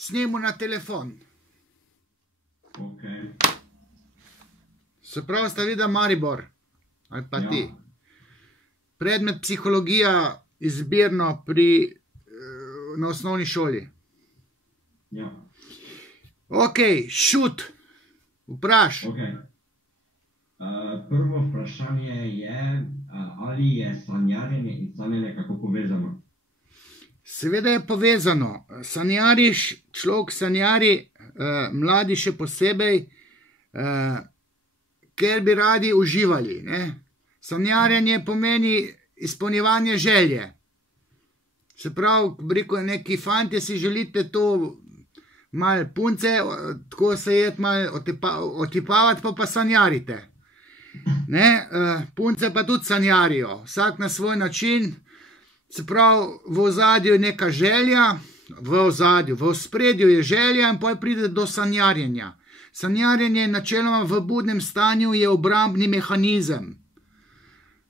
snemu na telefon. Ok. Se pravi, sta videla Maribor, ali pa ti. Predmet psihologija izbirno na osnovni šoli. Ja. Ok, šut, vpraš. Ok. Prvo vprašanje je, ali je sanjarjenje in sanjanje kako povezano? Seveda je povezano. Sanjariš, človek sanjari, mladi še posebej, ker bi radi uživali. Ne? Sanjarjenje pomeni izpolnjevanje želje. Se pravi, rekel, neki fantje si želite to malo punce, tako se jed malo otipavati, pa sanjarite. Ne? Punce pa tudi sanjarijo, vsak na svoj način. Se pravi, v ozadju je neka želja, v ospredju je želja in potem pride do sanjarjenja. Sanjarjenje načeloma v budnem stanju je obrambni mehanizem,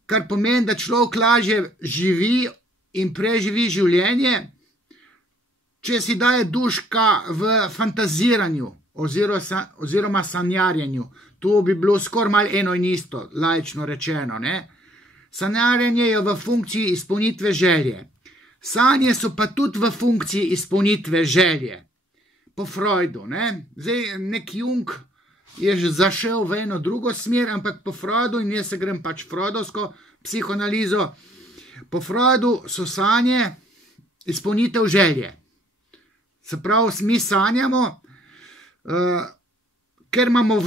kar pomeni, da človek lažje živi in preživi življenje, če si daje duška v fantaziranju oziroma sanjarjenju. To bi bilo skoraj malo eno in isto, laično rečeno, ne? Sanjarjenje je v funkciji izpolnitve želje. Sanje so pa tudi v funkciji izpolnitve želje. Po Freudu, ne? Zdaj, nek Jung je že zašel v eno drugo smer, ampak po Freudu, in jaz se grem pač freudovsko psihoanalizo, po Freudu so sanje izpolnitev želje. Se pravi, mi sanjamo, ker imamo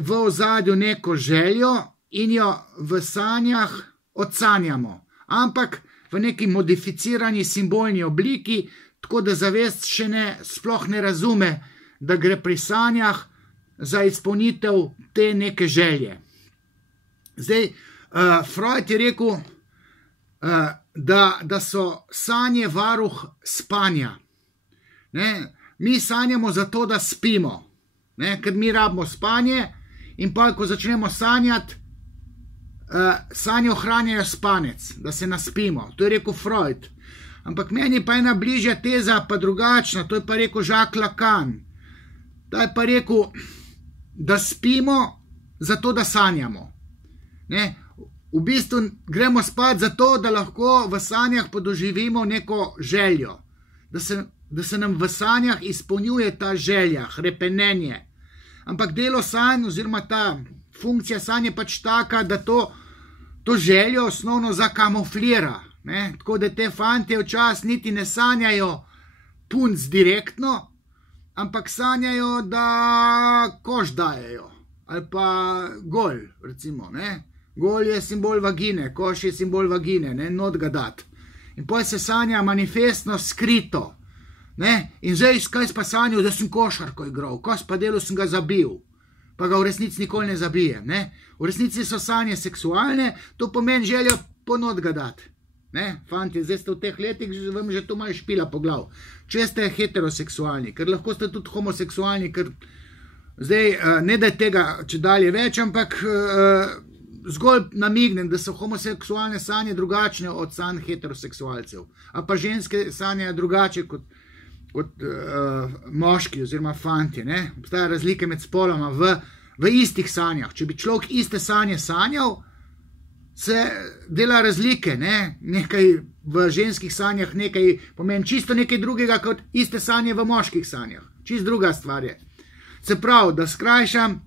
v ozadju neko željo in jo v sanjah odsanjamo, ampak v neki modificirani simbolni obliki, tako da zavest še sploh ne razume, da gre pri sanjah za izpolnitev te neke želje. Zdaj, Freud je rekel, da so sanje varuh spanja. Ne? Mi sanjamo zato, da spimo, ne? Ker mi rabimo spanje in pa, ko začnemo sanjati, sanje ohranjajo spanec, da se naspimo. To je rekel Freud. Ampak meni pa je ena bližja teza pa drugačna, to je pa rekel Jacques Lacan. Ta je pa rekel, da spimo zato, da sanjamo. Ne? V bistvu gremo spat zato, da lahko v sanjah podoživimo neko željo. Da se nam v sanjah izpolnjuje ta želja, hrepenenje. Ampak delo sanj oziroma ta funkcija sanje pač taka, da to željo osnovno zakamuflira. Ne? Tako da te fantje včasih niti ne sanjajo punc direktno, ampak sanjajo, da koš dajejo. Ali pa gol, recimo. Ne? Gol je simbol vagine, koš je simbol vagine, ne? Not ga dat. In potem se sanja manifestno skrito. Ne? In zdaj, kaj pa sanjal, da sem košarko igral, kaj pa delo sem ga zabil, pa ga v resnici nikoli ne zabijem. Ne? V resnici so sanje seksualne, to pomeni željo ponot ga dati. Fantje, zdaj ste v teh letih, vam že to malo špila po glav. Če ste heteroseksualni, ker lahko ste tudi homoseksualni, ker zdaj ne da tega če dalje več, ampak zgolj namignem, da so homoseksualne sanje drugačne od sanj heteroseksualcev. A pa ženske sanje drugače kot moški oziroma fantje. Obstaja razlike med spoloma v istih sanjah. Če bi človek iste sanje sanjal, se dela razlike. Nekaj v ženskih sanjah nekaj pomeni čisto nekaj drugega kot iste sanje v moških sanjah. Čist druga stvar je. Se pravi, da skrajšam,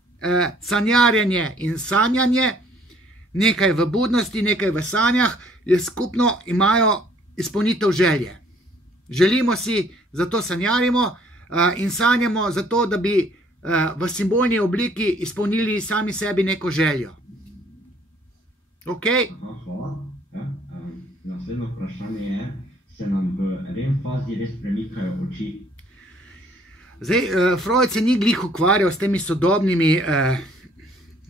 sanjarjenje in sanjanje, nekaj v budnosti, nekaj v sanjah, je skupno imajo izpolnitev želje. Želimo si, zato sanjarimo in sanjamo zato, da bi v simbolni obliki izpolnili sami sebi neko željo. Ok? Hvala. Naslednjo vprašanje je, se nam v REM fazi res premikajo oči? Zdaj, Freud se ni glih ukvarjal s temi sodobnimi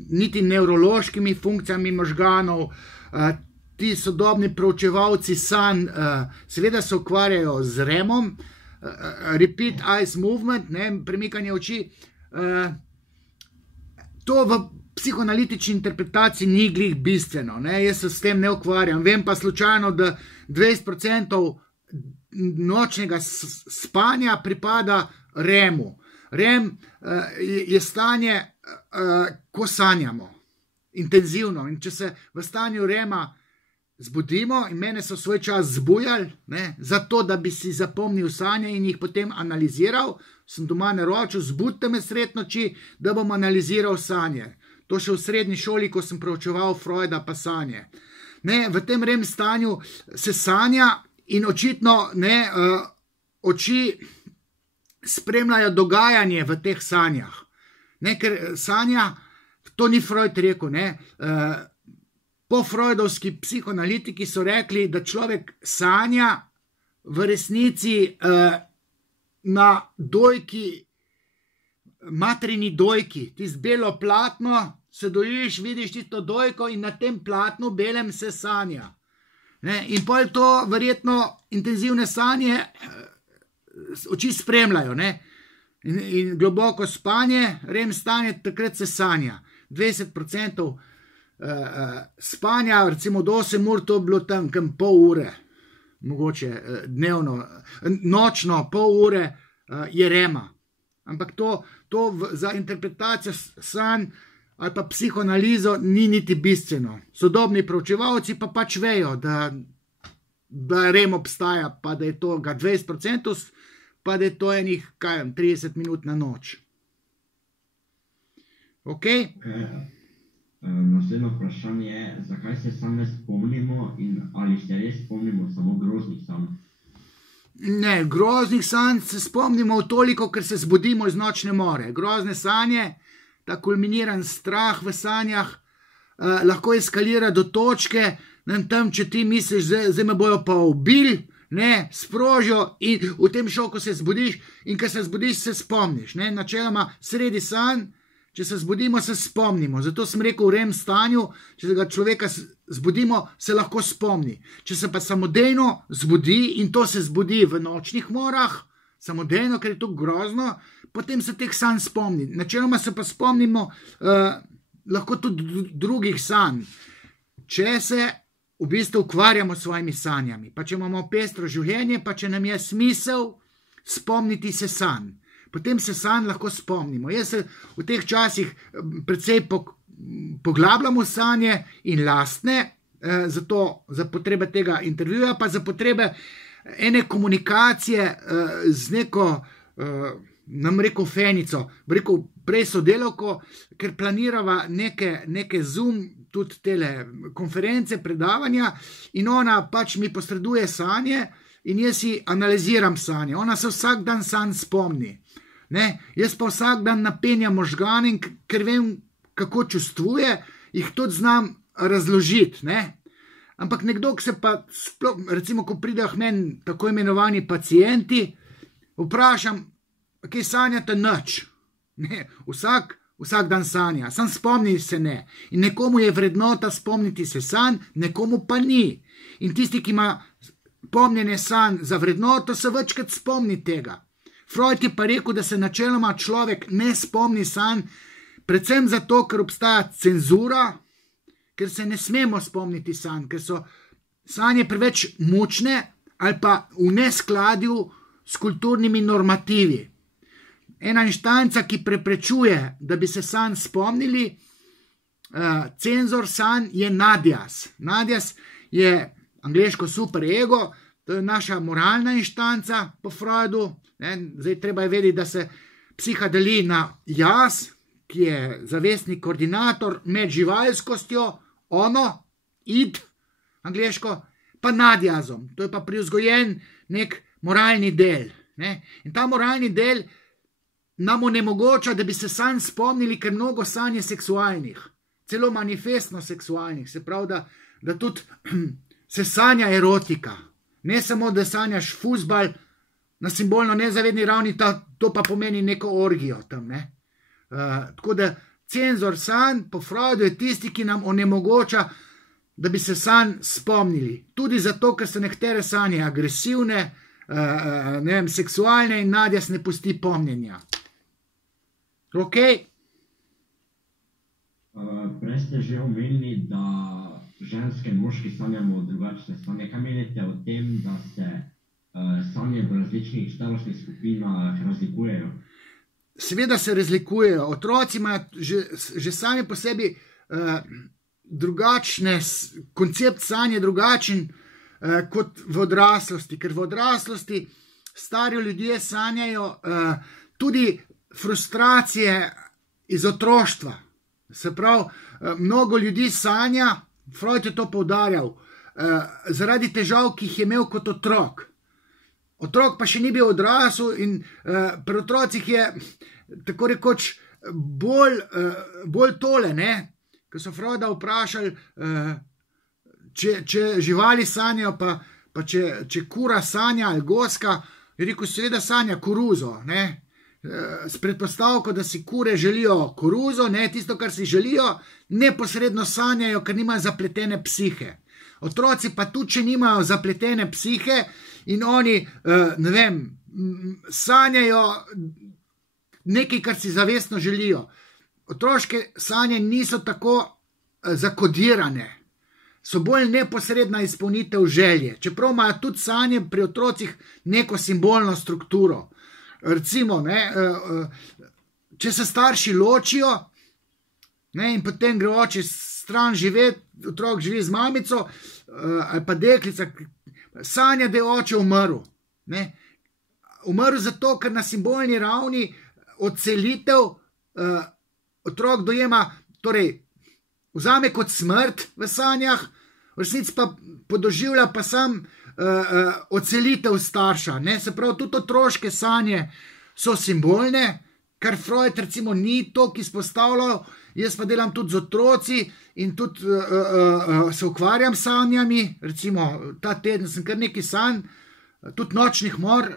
niti nevrološkimi funkcijami možganov. Ti sodobni proučevalci sanj seveda se ukvarjajo z REM-om, Repeat Eyes Movement, premikanje oči. To v psihoanalitični interpretaciji ni glih bistveno, jaz se s tem ne ukvarjam. Vem pa slučajno, da 20% nočnega spanja pripada REM-u. REM je stanje, ko sanjamo, intenzivno. In če se v stanju REM-a zbudimo, in mene so svoj čas zbujali, zato da bi si zapomnil sanje in jih potem analiziral, sem doma naročil, zbudite me sred noči, da bom analiziral sanje. To še v srednji šoli, ko sem preučeval Freuda pa sanje. V tem REM stanju se sanja in očitno oči spremljajo dogajanje v teh sanjah. Ker sanja, to ni Freud rekel, po freudovski psihoanalitiki so rekli, da človek sanja v resnici na dojki, materini dojki, tisto belo platno, se dojiš, vidiš tisto dojko in na tem platnu belem se sanja. In pol to verjetno intenzivne sanje oči spremljajo. In globoko spanje, REM stanje, takrat se sanja. 20% spanja, recimo do 8 ur, to je bilo tam pol ure, mogoče dnevno, nočno pol ure je REM-a. Ampak to za interpretacijo sanj ali pa psihoanalizo ni niti bistveno. Sodobni proučevalci pa pač vejo, da REM obstaja, pa da je to ga 20%, pa da je to enih 30 minut na noč. Ok? Naslednje vprašanje je, zakaj se sanj ne spomnimo in ali se res spomnimo samo groznih sanj? Ne, groznih sanj se spomnimo toliko, ker se zbudimo iz nočne more. Grozne sanje, ta kulminiran strah v sanjah, lahko eskalira do točke, tam, če ti misliš, zdaj me bojo pa ubili, sprožijo in v tem šoku se zbudiš in ko se zbudiš, se spomniš. Načeloma sredi sanj, če se zbudimo, se spomnimo. Zato sem rekel v REM stanju, če se ga človeka zbudimo, se lahko spomni. Če se pa samodejno zbudi in to se zbudi v nočnih morah, samodejno, ker je to grozno, potem se teh sanj spomni. Načeloma se pa spomnimo lahko tudi drugih sanj. Če se v bistvu ukvarjamo s svojimi sanjami, pa če imamo pestro življenje, pa če nam je smisel spomniti se sanj. Potem se sanj lahko spomnimo. Jaz se v teh časih precej poglabljam v sanje in lastne, za potrebe tega intervjuja, pa za potrebe ene komunikacije z neko, nam rekel Fenico, rekel prej sodelavko, ker planirava neke Zoom, tudi tele konference, predavanja in ona pač mi posreduje sanje in jaz si analiziram sanje. Ona se vsak dan sanj spomni. Jaz pa vsak dan napenjam možgane, ker vem, kako čustvuje, jih tudi znam razložiti. Ampak nekdo, ki se pa, recimo, ko pridejo k meni tako imenovani pacienti, vprašam, kaj sanjate nič. Vsak dan sanja, sam spomni se ne. In nekomu je vrednota spomniti se sanj, nekomu pa ni. In tisti, ki ima pomnjenje sanj za vrednoto, se večkrat spomni tega. Freud je pa rekel, da se načeloma človek ne spomni sanj, predvsem zato, ker obstaja cenzura, ker se ne smemo spomniti sanj, ker so sanje preveč mučne ali pa v neskladju s kulturnimi normativi. Ena inštanca, ki preprečuje, da bi se sanj spomnili, cenzor sanj je Nadias. Nadias je angleško superego, to je naša moralna inštanca po Freudu. Zdaj treba je vedeti, da se psiha deli na jaz, ki je zavestni koordinator med živalskostjo, ono, id, angleško, pa nad jazom. To je pa privzgojen nek moralni del. In ta moralni del nam onemogoča, da bi se sanj spomnili, ker mnogo sanj je seksualnih, celo manifestno seksualnih, se pravi, da tudi se sanja erotika. Ne samo, da sanjaš fuzbal na simbolno nezavedni ravni, to pa pomeni neko orgijo tam. Tako da cenzor sanj po Freudu je tisti, ki nam onemogoča, da bi se sanj spomnili. Tudi zato, ker so nekatere sanje agresivne, seksualne in Nadjas ne pusti pomnjenja. Ok? Prej ste že omenili, da ženske in moški sanjamo drugačne sanje. Kaj menite o tem, da se sanje v različnih starostnih skupinah razlikujejo? Seveda se razlikujejo. Otroci imajo že sami po sebi drugačne, koncept sanje drugačen kot v odraslosti, ker v odraslosti stari ljudje sanjajo tudi frustracije iz otroštva. Se pravi, mnogo ljudi sanja, Freud je to poudarjal, zaradi težav, ki jih je imel kot otrok. Otrok pa še ni bil odrasel in pri otrocih je tako rekoč bolj tole, ne? Ko so Freuda vprašali, če živali sanjajo, pa če kura sanja ali goska, je rekel, seveda sanja koruzo, ne? S predpostavko, da si kure želijo koruzo, ne, tisto, kar si želijo, neposredno sanjajo, ker nimajo zapletene psihe. Otroci pa tudi, če nimajo zapletene psihe in oni, ne vem, sanjajo nekaj, kar si zavestno želijo. Otroške sanje niso tako zakodirane, so bolj neposredna izpolnitev želje, čeprav imajo tudi sanje pri otrocih neko simbolno strukturo. Recimo, ne, če se starši ločijo, ne, in potem gre oče stran živeti, otrok živi z mamico, ali pa deklica, sanja, da je oče umrl. Ne. Umrl zato, ker na simbolni ravni odselitev otrok dojema, torej vzame kot smrt v sanjah, v resnici pa podoživlja pa sam odselitev starša. Ne? Se pravi, tudi otroške sanje so simbolne, kar Freud recimo ni toliko izpostavljal, jaz pa delam tudi z otroci in tudi se ukvarjam s sanjami, recimo ta teden sem kar nekaj sanj, tudi nočnih mor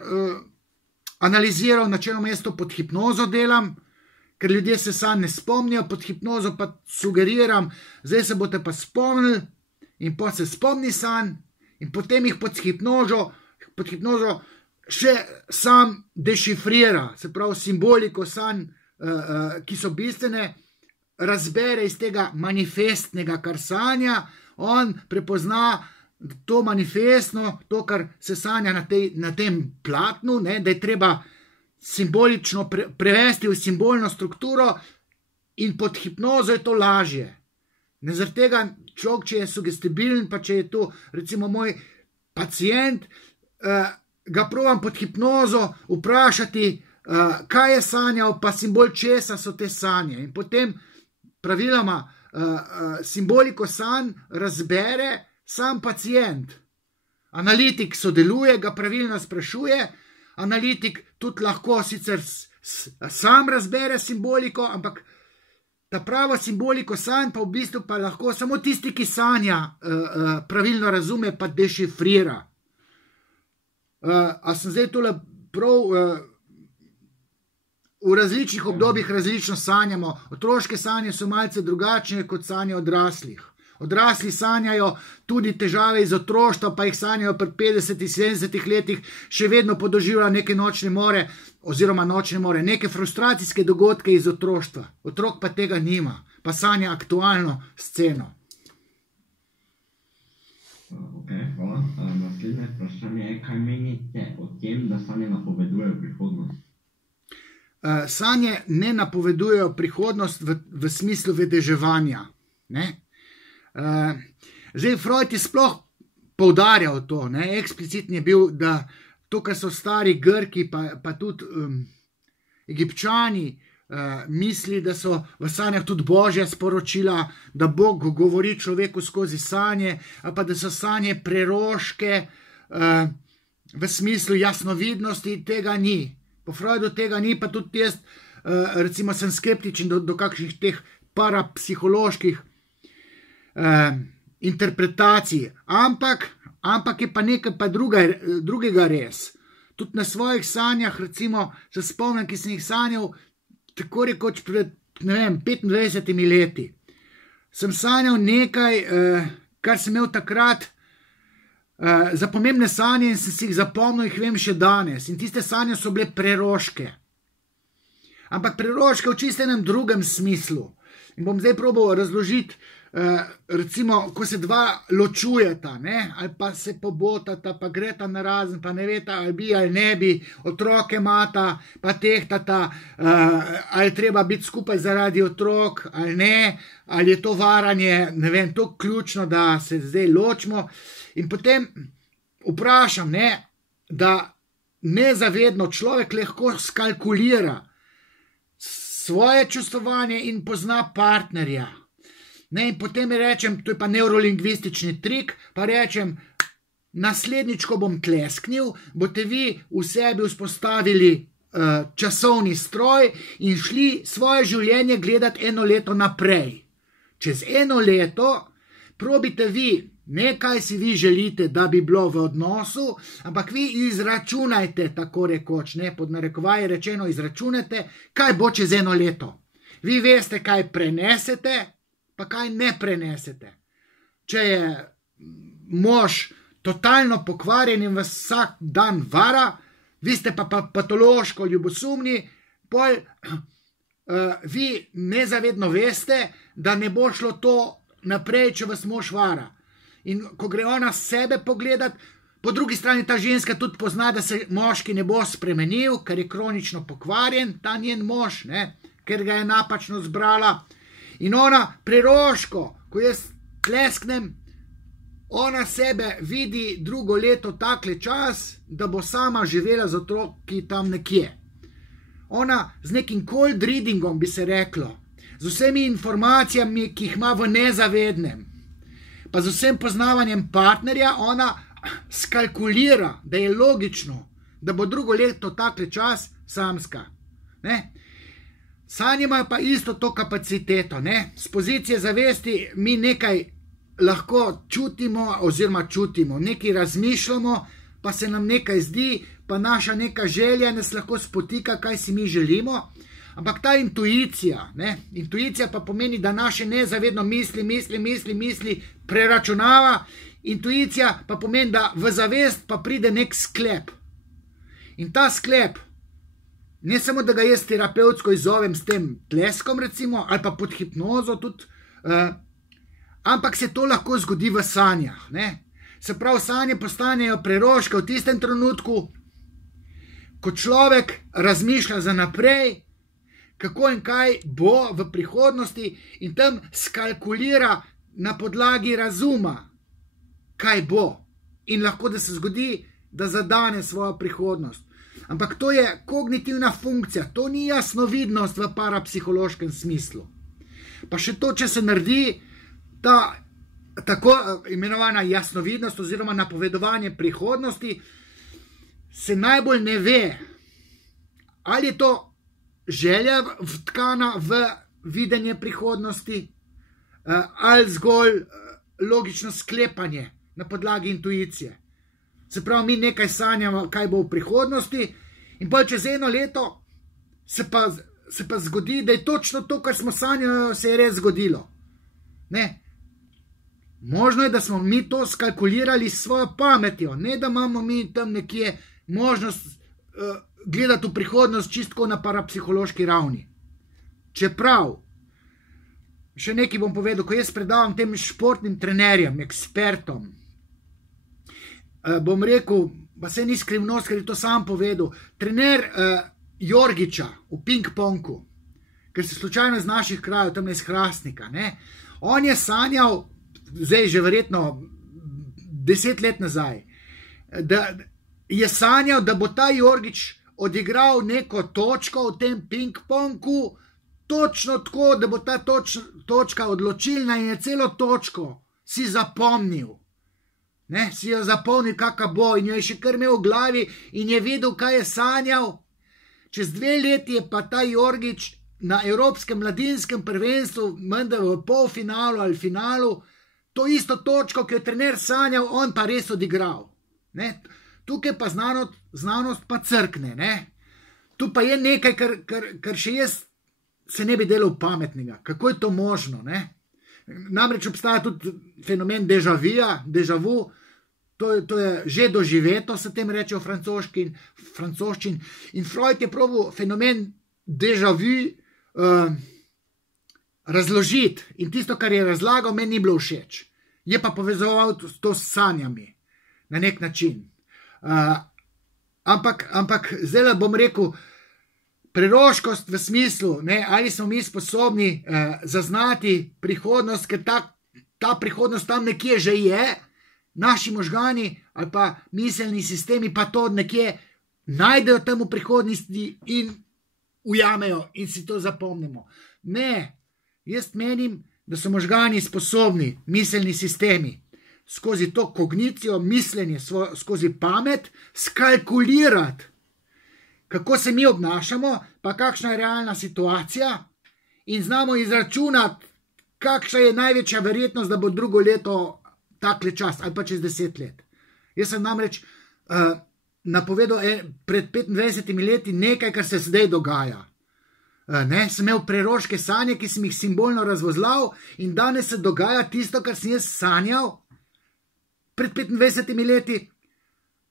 analiziral, načeloma jaz to pod hipnozo delam, ker ljudje se sanj ne spomnijo, pod hipnozo pa sugeriram, zdaj se boste pa spomnili in pa se spomni sanj, in potem jih pod hipnozo še sam dešifrira, se pravi simboliko sanj, ki so bistvene, razbere iz tega manifestnega, kar sanja, on prepozna to manifestno, to, kar se sanja na tem platnu, ne, da je treba simbolično prevesti v simbolno strukturo in pod hipnozo je to lažje. Ne zaradi tega človek, če je sugestibilen, pa če je to recimo moj pacient, ga probam pod hipnozo vprašati, kaj je sanjal, pa simbol česa so te sanje. In potem praviloma simboliko sanj razbere sam pacient. Analitik sodeluje, ga pravilno sprašuje, analitik tudi lahko sicer sam razbere simboliko, ampak ta pravo simboliko sanj pa v bistvu pa lahko samo tisti, ki sanja, pravilno razume pa dešifrira. A sem zdaj tole prav v različnih obdobjih različno sanjamo. Otroške sanje so malce drugačne kot sanje odraslih. Odrasli sanjajo tudi težave iz otroštva, pa jih sanjajo pri 50-70 letih, še vedno podoživlja neke nočne more, oziroma nočne more, neke frustracijske dogodke iz otroštva. Otrok pa tega nima, pa sanja aktualno sceno. Ok, hvala. Naslednje vprašanje je, kaj menite o tem, da sanje napovedujejo prihodnost? Sanje ne napovedujejo prihodnost v smislu vedeževanja, ne? Zdaj, Freud je sploh poudarjal to, ne? Eksplicitni je bil, da to, kar so stari Grki, pa tudi Egipčani misli, da so v sanjah tudi božja sporočila, da Bog govori človeku skozi sanje, ali pa da so sanje preroške v smislu jasnovidnosti, tega ni. Po Freudu tega ni, pa tudi jaz recimo sem skeptičen do kakšnih teh parapsiholoških interpretacij, ampak je pa nekaj pa drugega res. Tudi na svojih sanjah, recimo, se spomnim, ki sem jih sanjal tako rekoč pred, ne vem, 25 leti. Sem sanjal nekaj, kar sem imel takrat za pomembne sanje in sem si jih zapomnil, jih vem še danes. In tiste sanje so bile preroške. Ampak preroške v čisto enem drugem smislu. In bom zdaj probal razložiti, recimo, ko se dva ločujeta, ne, ali pa se pobotata, pa greta narazen, pa ne veta, ali bi ali ne bi, otroke imata, pa tehtata, ali treba biti skupaj zaradi otrok, ali ne, ali je to varanje, ne vem, to ključno, da se zdaj ločimo. In potem vprašam, ne, da nezavedno človek lahko skalkulira svoje čustvovanje in pozna partnerja. Ne, in potem rečem, to je pa neurolingvistični trik, pa rečem, naslednjič, ko bom tlesknil, boste vi v sebi vzpostavili časovni stroj in šli svoje življenje gledati 1 leto naprej. Čez 1 leto probite vi, ne kaj si vi želite, da bi bilo v odnosu, ampak vi izračunajte, tako rekoč, ne, pod narekovaji rečeno izračunajte, kaj bo čez 1 leto. Vi veste, kaj prenesete, pa kaj ne prenesete. Če je mož totalno pokvarjen in vas vsak dan vara, vi ste pa patološko ljubosumni, pol vi nezavedno veste, da ne bo šlo to naprej, če vas mož vara. In ko gre ona sebe pogledat, po drugi strani ta ženska tudi pozna, da se moški ne bo spremenil, ker je kronično pokvarjen, ta njen mož, ne, ker ga je napačno zbrala. In ona preroško, ko jaz tlesknem, ona sebe vidi 2 leto takle čas, da bo sama živela z otroki tam nekje. Ona z nekim cold readingom, bi se reklo, z vsemi informacijami, ki jih ima v nezavednem, pa z vsem poznavanjem partnerja, ona skalkulira, da je logično, da bo 2 leto takle čas samska. Ne? Sanje imajo pa isto to kapaciteto, ne? Z pozicije zavesti mi nekaj lahko čutimo, oziroma čutimo, nekaj razmišljamo, pa se nam nekaj zdi, pa naša neka želja nas lahko spotika, kaj si mi želimo, ampak ta intuicija, ne? Intuicija pa pomeni, da naše nezavedno misli preračunava, intuicija pa pomeni, da v zavest pa pride nek sklep. In ta sklep, ne samo, da ga jaz terapevtsko izzovem s tem tleskom, recimo, ali pa pod hipnozo tudi, ampak se to lahko zgodi v sanjah. Ne? Se pravi, sanje postanejo preroške v tistem trenutku, ko človek razmišlja za naprej, kako in kaj bo v prihodnosti in tam skalkulira na podlagi razuma, kaj bo. In lahko, da se zgodi, da zadane svojo prihodnost. Ampak to je kognitivna funkcija, to ni jasnovidnost v parapsihološkem smislu. Pa še to, če se naredi ta tako imenovana jasnovidnost oziroma napovedovanje prihodnosti, se najbolj ne ve, ali je to želja vtkana v videnje prihodnosti, ali zgolj logično sklepanje na podlagi intuicije. Se pravi, mi nekaj sanjamo, kaj bo v prihodnosti, in pa čez 1 leto se pa zgodi, da je točno to, kar smo sanjali, se je res zgodilo. Ne? Možno je, da smo mi to skalkulirali s svojo pametjo, ne da imamo mi tam nekje možnost gledati v prihodnost čistko na parapsihološki ravni. Čeprav, še nekaj bom povedal, ko jaz predavam tem športnim trenerjem, ekspertom, bom rekel, pa se ni skrivnost, ker je to sam povedal, trener Jorgiča v ping-pongu, ker se slučajno iz naših krajev, tam iz Hrastnika, ne, on je sanjal, zdaj že verjetno 10 let nazaj, da je sanjal, da bo ta Jorgič odigral neko točko v tem ping-pongu, točno tako, da bo ta točka odločilna in je celo točko si zapomnil. Ne, si jo zapomnil, kakva bo, in jo je še kar imel v glavi in je vedel, kaj je sanjal. Čez 2 leti je pa ta Jorgič na Evropskem mladinskem prvenstvu, menda v polfinalu ali finalu, to isto točko, ki jo trener sanjal, on pa res odigral. Ne? Tukaj pa znanost pa crkne. Ne? Tu pa je nekaj, kar še jaz se ne bi delal pametnega. Kako je to možno? Ne? Namreč obstaja tudi fenomen déjà vu, to je že doživeto, se tem reče v francoščini. In Freud je probal fenomen déjà vu razložiti in tisto, kar je razlagal, meni ni bilo všeč. Je pa povezoval to s sanjami na nek način. Ampak zdaj bom rekel, preroškost v smislu, ne, ali smo mi sposobni zaznati prihodnost, ker ta prihodnost tam nekje že je, naši možgani ali pa miselni sistemi pa to nekje najdejo temu prihodnosti in ujamejo in si to zapomnimo. Ne, jaz menim, da so možgani sposobni, miselni sistemi, skozi to kognicijo, mišljenje, skozi pamet, skalkulirati, kako se mi obnašamo, pa kakšna je realna situacija in znamo izračunati, kakšna je največja verjetnost, da bo drugo leto takle čas ali pa čez 10 let. Jaz sem namreč napovedal pred 25 leti nekaj, kar se zdaj dogaja. Sem imel preroške sanje, ki sem jih simbolno razvozlal in danes se dogaja tisto, kar sem jaz sanjal pred 25 leti.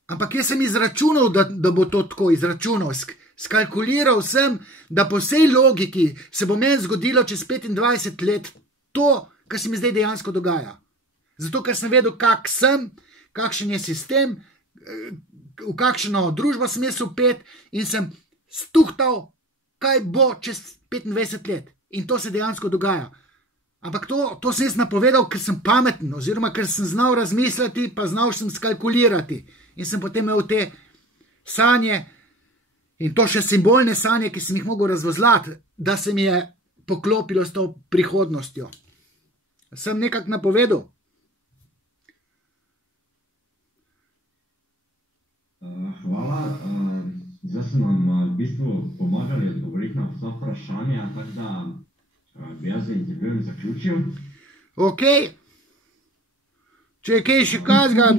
Ampak jaz sem izračunal, da bo to tako izračunal. Skalkuliral sem, da po vsej logiki se bo meni zgodilo čez 25 let to, kar se mi zdaj dejansko dogaja. Zato, ker sem vedel, kak sem, kakšen je sistem, v kakšno družbo sem jaz vpet in sem stuhtal, kaj bo čez 25 let. In to se dejansko dogaja. Ampak to sem jaz napovedal, ker sem pameten, oziroma ker sem znal razmisliti, pa znal sem skalkulirati. In sem potem imel te sanje, in to še simbolne sanje, ki sem jih mogel razvozlati, da se mi je poklopilo s to prihodnostjo. Sem nekako napovedal. Hvala. Zdaj so nam v bistvu pomagali odgovoriti na vsa vprašanja, tako da bi jaz z intervjujem zaključil. Ok. Če je kaj še kazga,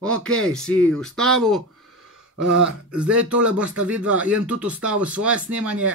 ok, si ustavil. Zdaj tole bosta vidva, jem tudi ustavil svoje snemanje.